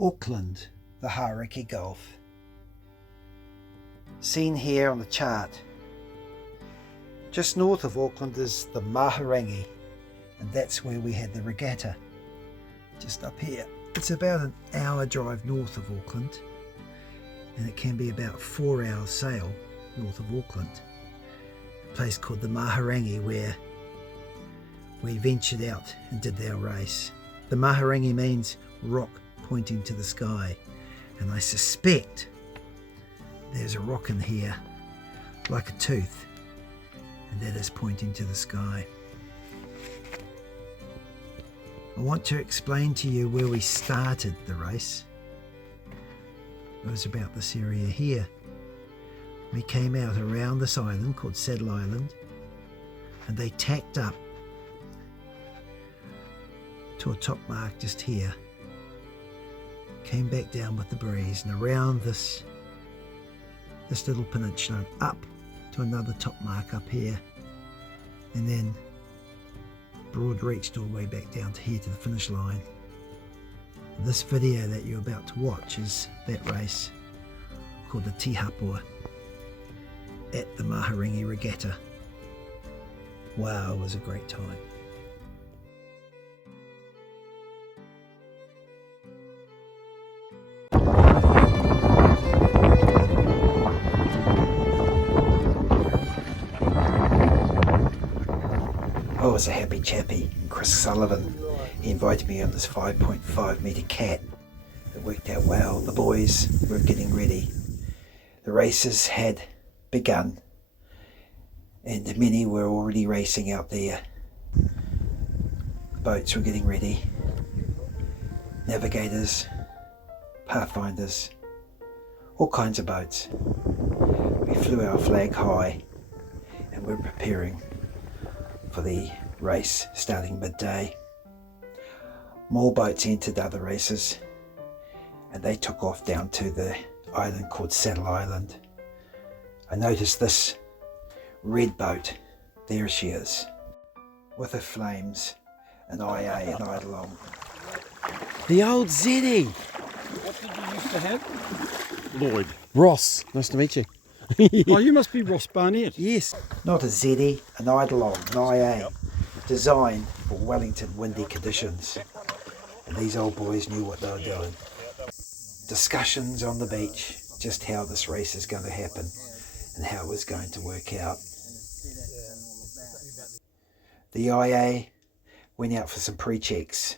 Auckland, the Hauraki Gulf. Seen here on the chart, just north of Auckland is the Mahurangi, and that's where we had the regatta, just up here. It's about an hour drive north of Auckland, and it can be about 4 hours sail north of Auckland. A place called the Mahurangi where we ventured out and did our race. The Mahurangi means rock pointing to the sky, and I suspect there's a rock in here like a tooth, and that is pointing to the sky. I want to explain to you where we started the race. It was about this area here. We came out around this island called Saddle Island, and they tacked up to a top mark just here, came back down with the breeze and around this little peninsula up to another top mark up here, and then broad reached all the way back down to here to the finish line. And this video that you're about to watch is that race called the Tihapua at the Mahurangi Regatta. Wow, it was a great time. I was a happy chappy, Chris Sullivan. He invited me on this 5.5 metre cat. It worked out well. The boys were getting ready. The races had begun, and many were already racing out there. The boats were getting ready. Navigators, pathfinders, all kinds of boats. We flew our flag high, and we're preparing for the race starting midday. More boats entered other races, and they took off down to the island called Saddle Island. I noticed this red boat, there she is, with her flames, an IA and Eidolon. The old Zeddy! What did you used to have? Lloyd. Ross, nice to meet you. Oh, you must be Ross Barnett. Yes. Not a Zeddy, an Eidolon, an IA, designed for Wellington windy conditions. And these old boys knew what they were doing. Discussions on the beach, just how this race is going to happen and how it was going to work out. The IA went out for some pre-checks.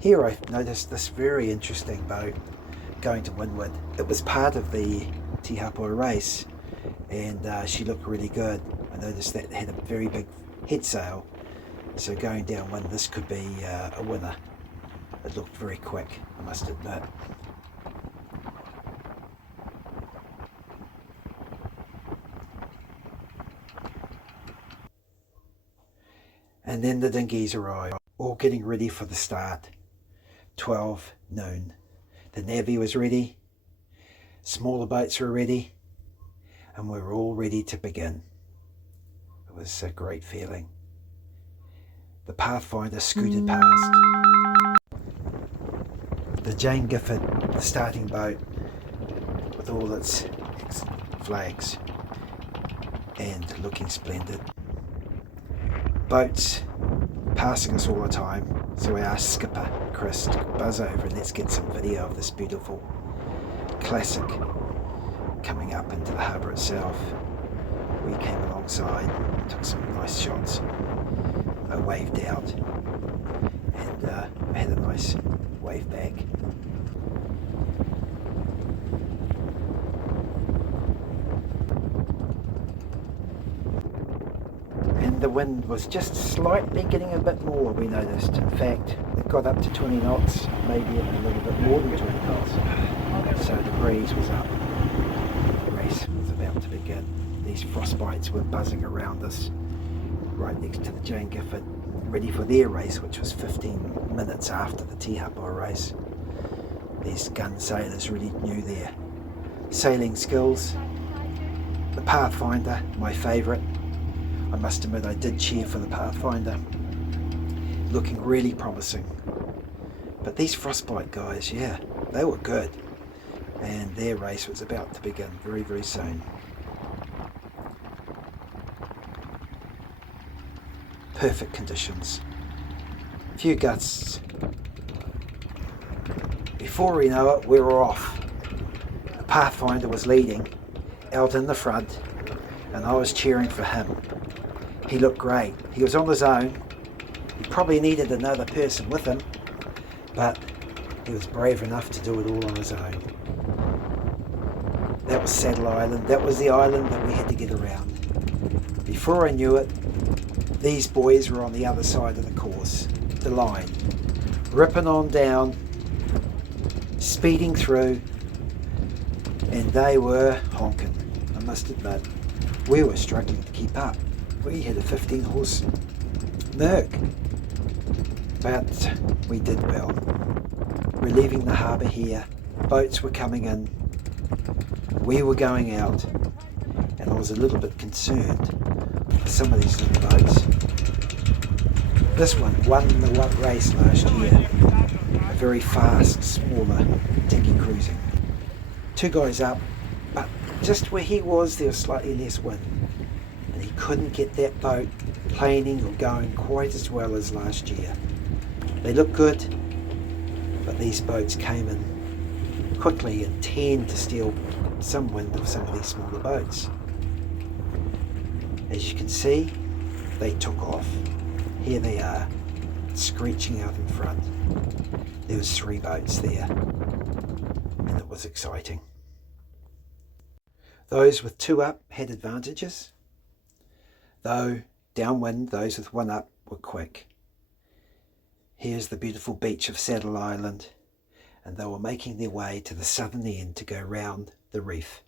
Here I noticed this very interesting boat going to windward. It was part of the Tihapua race, and she looked really good. I noticed that it had a very big head sail, so going downwind this could be a winner. It looked very quick, I must admit. And then the dinghies arrived, all getting ready for the start. 12 noon. The navvy was ready, smaller boats were ready, and we were all ready to begin. It was a great feeling. The Pathfinder scooted past. The Jane Gifford, the starting boat, with all its flags, and looking splendid. Boats passing us all the time, so we asked skipper Chris to buzz over and let's get some video of this beautiful classic coming up into the harbour itself. We came alongside, took some nice shots. I waved out, and I had a nice wave back. And the wind was just slightly getting a bit more, we noticed. In fact, it got up to 20 knots, maybe a little bit more than 20 knots. So the breeze was up. The race was about to begin. These frostbites were buzzing around us, right next to the Jane Gifford, ready for their race, which was 15 minutes after the Tihapua race. These gun sailors really knew their sailing skills. The Pathfinder, my favourite. I must admit I did cheer for the Pathfinder. Looking really promising. But these frostbite guys, yeah, they were good. And their race was about to begin very, very soon. Perfect conditions. Few gusts. Before we know it, we were off. The Pathfinder was leading, out in the front, and I was cheering for him. He looked great. He was on his own. He probably needed another person with him, but he was brave enough to do it all on his own. That was Saddle Island. That was the island that we had to get around. Before I knew it, these boys were on the other side of the course, the line, ripping on down, speeding through, and they were honking, I must admit. We were struggling to keep up. We had a 15-horse Merc, but we did well. We're leaving the harbour here, boats were coming in, we were going out, and I was a little bit concerned with some of these little boats. This one won the race last year, a very fast, smaller dinghy cruising. 2 guys up, but just where he was there was slightly less wind, and he couldn't get that boat planing or going quite as well as last year. They looked good, but these boats came in quickly and tend to steal some wind of some of these smaller boats. As you can see, they took off. Here they are, screeching out in front. There was 3 boats there, and it was exciting. Those with 2 up had advantages, though downwind those with 1 up were quick. Here's the beautiful beach of Saddle Island, and they were making their way to the southern end to go round the reef.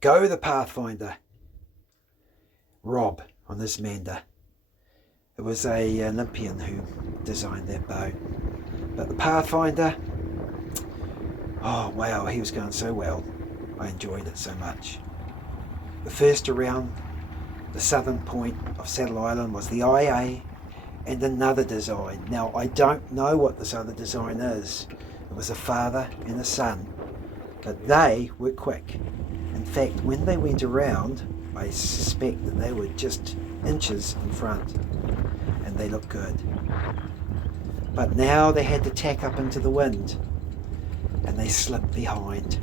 Go the Pathfinder! Rob on his Mander. It was a Olympian who designed that boat. But the Pathfinder, oh wow, he was going so well. I enjoyed it so much. The first around the southern point of Saddle Island was the IA and another design. Now I don't know what this other design is. It was a father and a son, but they were quick. In fact, when they went around, I suspect that they were just inches in front, and they looked good. But now they had to tack up into the wind, and they slipped behind.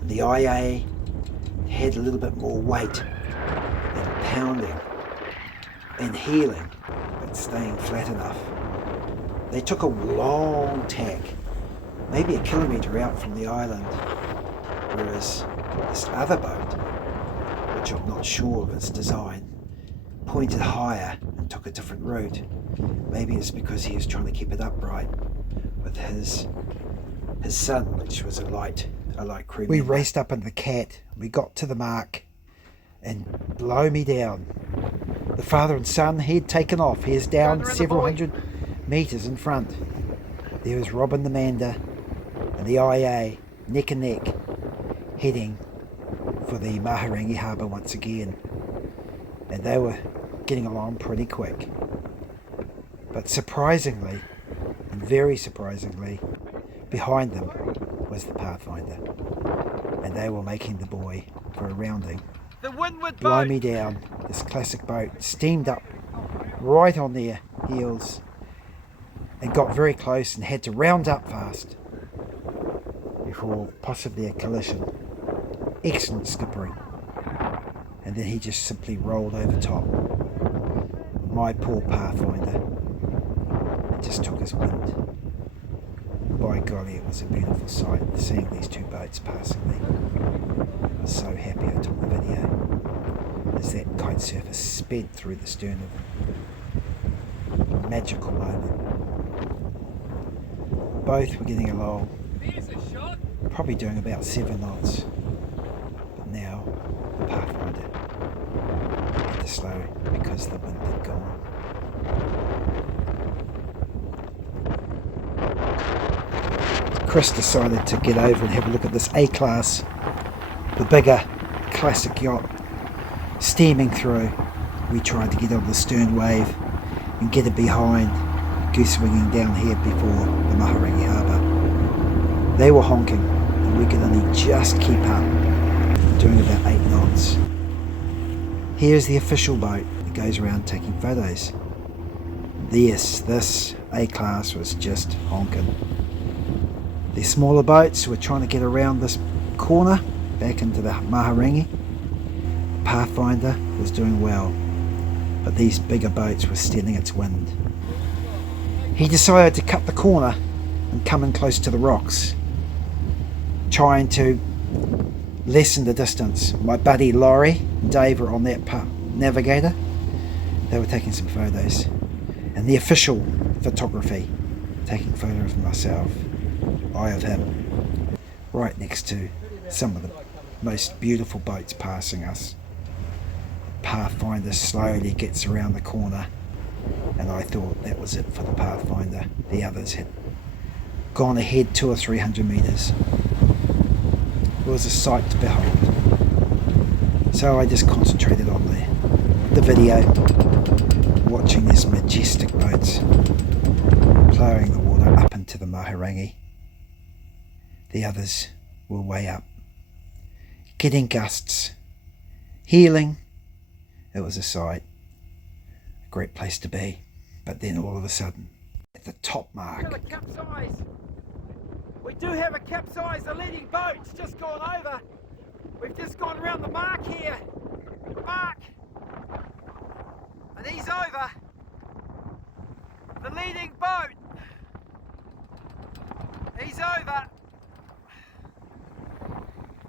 And the IA had a little bit more weight, and pounding and heeling, but staying flat enough. They took a long tack, maybe 1 kilometre out from the island, whereas this other boat, which I'm not sure of its design, pointed higher and took a different route. Maybe it's because he was trying to keep it upright with his son, which was a light crew. We raced up into the cat, we got to the mark, and blow me down. The father and son, he'd taken off. He is down several hundred metres in front. There was Rob and the Mander and the IA neck and neck, heading for the Mahurangi harbour once again. And they were getting along pretty quick. But surprisingly, and very surprisingly, behind them was the Pathfinder. And they were making the buoy for a rounding. The windward Blow boat! me down, this classic boat steamed up right on their heels and got very close and had to round up fast before possibly a collision. Excellent skippering. And then he just simply rolled over top. My poor Pathfinder. It just took his wind. By golly, it was a beautiful sight seeing these 2 boats passing me. I was so happy I took the video as that kite surfer sped through the stern of them. Magical moment. Both were getting along, probably doing about 7 knots. But now, the Pathfinder had to slow because the wind had gone. Chris decided to get over and have a look at this A-class, the bigger classic yacht, steaming through. We tried to get on the stern wave and get it behind, goose winging down here before the Mahurangi Harbour. They were honking and we could only just keep up, doing about 8 knots. Here's the official boat that goes around taking photos. This A-class was just honking. The smaller boats were trying to get around this corner back into the Mahurangi. Pathfinder was doing well, but these bigger boats were stealing its wind. He decided to cut the corner and come in close to the rocks, trying to lessen the distance. My buddy Laurie and Dave were on that navigator. They were taking some photos, and the official photography, taking photos of myself, I of him, right next to some of the most beautiful boats passing us. Pathfinder slowly gets around the corner, and I thought that was it for the Pathfinder. The others had gone ahead 200 or 300 metres. It was a sight to behold. So I just concentrated on the video, watching these majestic boats ploughing the water up into the Mahurangi. The others were way up, getting gusts, heeling. It was a sight, a great place to be. But then all of a sudden, at the top mark, we do have a capsize. The leading boat's just gone over. We've just gone around the mark here. Mark, and he's over. The leading boat, he's over.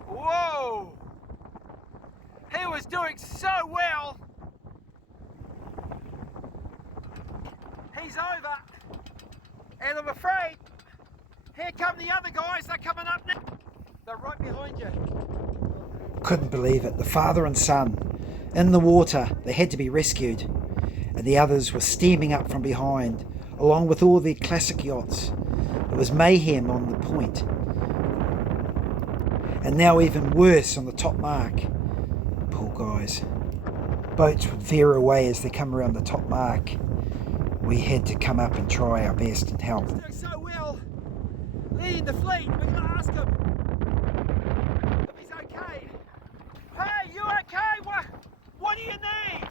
Whoa! He was doing so well. He's over. And I'm afraid, here come the other guys. They're coming up now. They're right behind you. couldn't believe it. The father and son in the water. They had to be rescued. And the others were steaming up from behind, along with all the classic yachts. It was mayhem on the point. And now even worse on the top mark. Poor guys. Boats would veer away as they come around the top mark. We had to come up and try our best and help. He's doing so well, leading the fleet. We're going to ask him if he's okay. Hey, you okay? What do you need?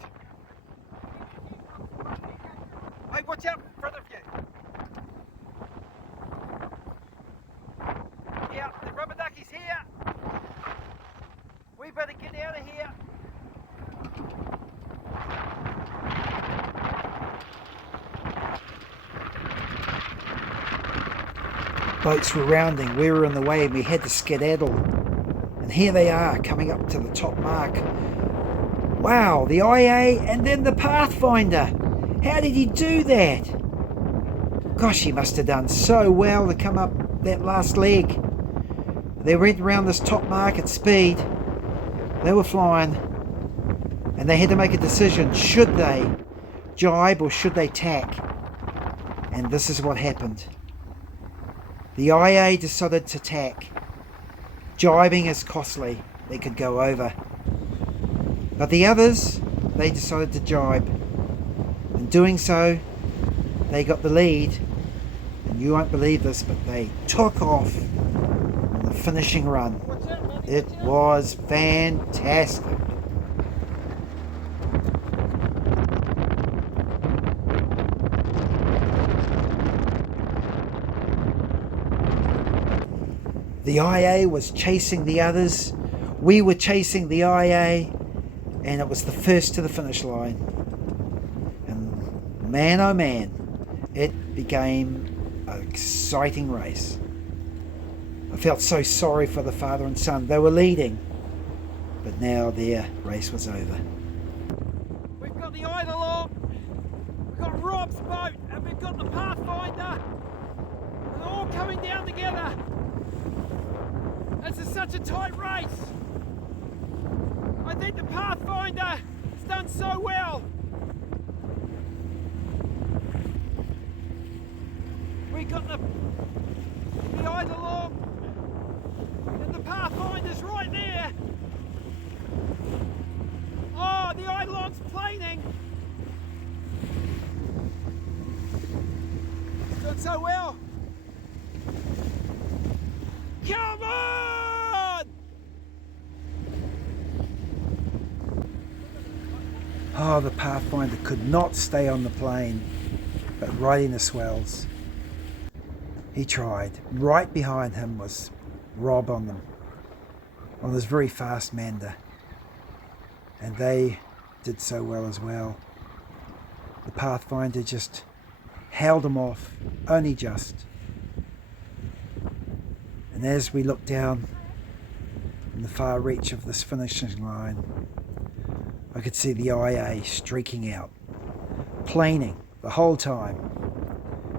Hey, watch out in front of you. Yeah, the rubber ducky's here. We better get out of here. Boats were rounding, we were in the way, and we had to skedaddle. And here they are, coming up to the top mark. Wow, the IA and then the Pathfinder. How did he do that? Gosh, he must have done so well to come up that last leg. They went around this top mark at speed. They were flying. And they had to make a decision. Should they jibe or should they tack? And this is what happened. The IA decided to tack. Jibing is costly. They could go over. But the others, they decided to jibe. In doing so, they got the lead. And you won't believe this, but they took off on the finishing run. It was fantastic. The IA was chasing the others, we were chasing the IA, and it was the first to the finish line. And man oh man, it became an exciting race. I felt so sorry for the father and son. They were leading, but now their race was over. We've got the Aotearoa, we've got Rob's boat, and we've got the Pathfinder. They're all coming down together. This is such a tight race. I think the Pathfinder has done so well. We got the Aotearoa and the Pathfinder's right there. Oh, the Aotearoa's planing. Doing so well. Come on! Oh, the Pathfinder could not stay on the plane, but riding the swells. He tried. Right behind him was Rob on this very fast Manda. And they did so well as well. The Pathfinder just held him off, only just. And as we looked down in the far reach of this finishing line, I could see the IA streaking out, planing the whole time.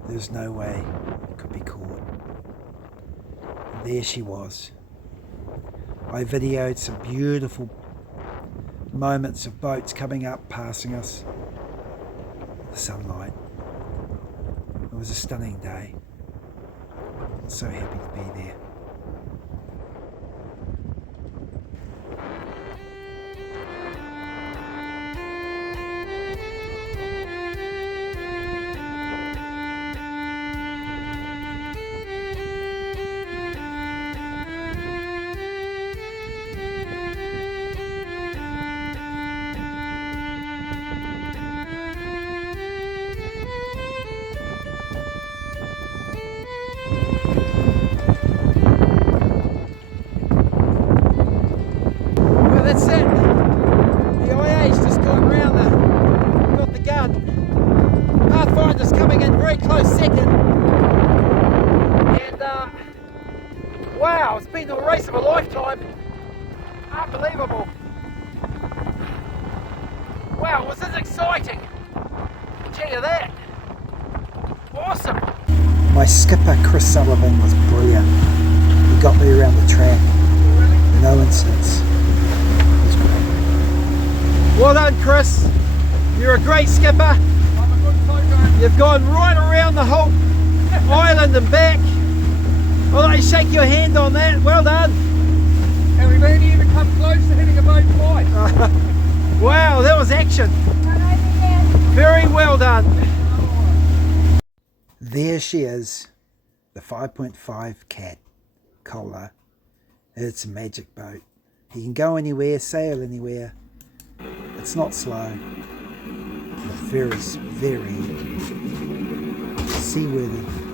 There's no way it could be caught. And there she was. I videoed some beautiful moments of boats coming up, passing us. The sunlight. It was a stunning day. I'm so happy to be there. Well, that's it. The IA's just got the gun. Pathfinder's coming in very close second. And wow, it's been the race of a lifetime. Unbelievable. Wow, was this exciting? I'll tell you that. Awesome. My skipper, Chris Sullivan, was brilliant. He got me around the track. No incidents. It was great. Well done, Chris. You're a great skipper. I'm a good floater. You've gone right around the whole island and back. I'll let you shake your hand on that. Well done. And we've only even come close to hitting a boat twice. Wow, that was action. Very well done. There she is, the 5.5 Cat Cola. It's a magic boat. You can go anywhere, sail anywhere. It's not slow, but very, very seaworthy.